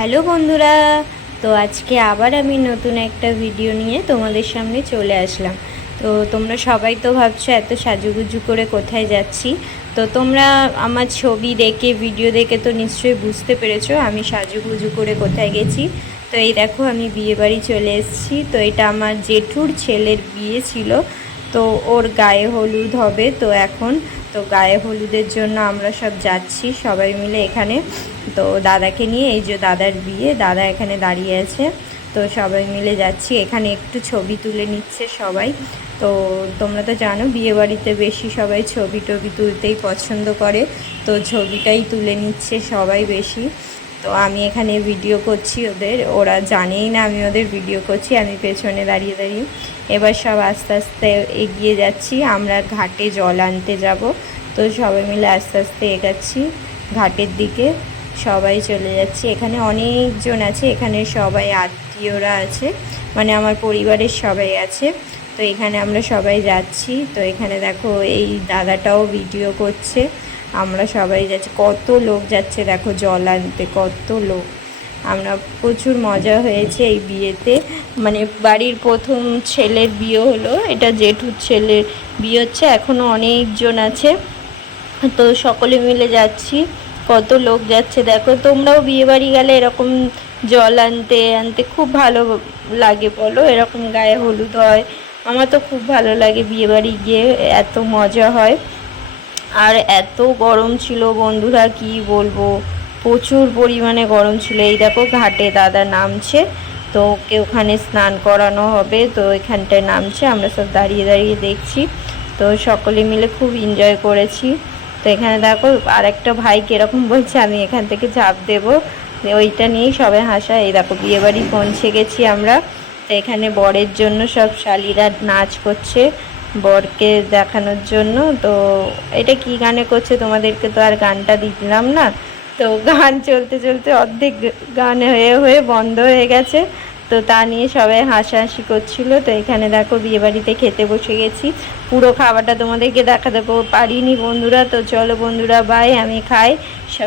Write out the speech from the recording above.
Hello বন্ধুরা, তো আজকে আবার আমি নতুন একটা ভিডিও নিয়ে তোমাদের সামনে চলে আসলাম। তো তোমরা সবাই তো ভাবছো এত সাজুগুজু করে কোথায় যাচ্ছি। তো তোমরা আমার ছবি দেখে ভিডিও দেখে তো নিশ্চয়ই বুঝতে পেরেছো আমি সাজুগুজু করে কোথায় গেছি। তো এই দেখো আমি বিয়েবাড়ি চলে এসেছি। তো এটা আমার জেঠুর ছেলের বিয়ে ছিল, তো ওর গায়ে হলুদ হবে। তো এখন তো গায়ে হলুদের জন্য আমরা সব যাচ্ছি সবাই মিলে এখানে। তো দাদাকে নিয়ে, এই যে দাদার বিয়ে, দাদা এখানে দাঁড়িয়ে আছে। তো সবাই মিলে যাচ্ছি, এখানে একটু ছবি তুলে নিচ্ছে সবাই। তো তোমরা তো জানো বিয়েবাড়িতে বেশি সবাই ছবি টবি তুলতেই পছন্দ করে, তো ছবিটাই তুলে নিচ্ছে সবাই বেশি। তো আমি এখানে ভিডিও করছি ওদের, ওরা জানেই না আমি ওদের ভিডিও করছি, আমি পেছনে দাঁড়িয়ে দাঁড়িয়ে। এবার সব আস্তে আস্তে এগিয়ে যাচ্ছি, আমরা ঘাটে জল আনতে যাব। তো সবাই মিলে আস্তে আস্তে এগাচ্ছি ঘাটের দিকে, সবাই চলে যাচ্ছি। এখানে অনেকজন আছে, এখানে সবাই আত্মীয়রা আছে, মানে আমার পরিবারের সবাই আছে। তো এখানে আমরা সবাই যাচ্ছি। তো এখানে দেখো এই দাদাটাও ভিডিও করছে, আমরা সবাই যাচ্ছি। কত লোক যাচ্ছে দেখো জল আনতে, কত লোক। আমরা প্রচুর মজা হয়েছে এই বিয়েতে, মানে বাড়ির প্রথম ছেলের বিয়ে হলো, এটা জেঠুর ছেলের বিয়ে হচ্ছে। এখনও অনেকজন আছে, তো সকলে মিলে যাচ্ছি। কত লোক যাচ্ছে দেখো। তোমরাও বিয়েবাড়ি গেলে এরকম জল আনতে আনতে খুব ভালো লাগে বলো, এরকম গায়ে হলুদ হয়। আমার তো খুব ভালো লাগে বিয়েবাড়ি গিয়ে, এত মজা হয়। আর এত গরম ছিল বন্ধুরা, কি বলবো, প্রচুর পরিমাণে গরম ছিল। এই দেখো ঘাটে দাদা নামছে, তো ওকে ওখানে স্নান করানো হবে। তো এখানটায় নামছে, আমরা সব দাঁড়িয়ে দাঁড়িয়ে দেখছি। তো সকলে মিলে খুব এনজয় করেছি। তো এখানে দেখো আর একটা ভাই কীরকম বলছে আমি এখান থেকে ঝাঁপ দেবো, ওইটা নিয়েই সবাই হাসা। এই দেখো বিয়েবাড়ি পৌঁছে গেছি আমরা। তো এখানে বরের জন্য সব শালিরা নাচ করছে বরকে দেখানোর জন্য। তো এটা কি গানে করছে তোমাদেরকে তো আর গানটা দিলাম না। তো গান চলতে চলতে অর্ধেক গান হয়ে হয়ে বন্ধ হয়ে গেছে, তো তা নিয়ে সবাই হাসাহাসি করছিল। তো এখানে দেখো বিয়েবাড়িতে খেতে বসে গেছি, পুরো খাবারটা তোমাদেরকে দেখাতে পারিনি বন্ধুরা। তো চলো বন্ধুরা, বাই, আমি খাই।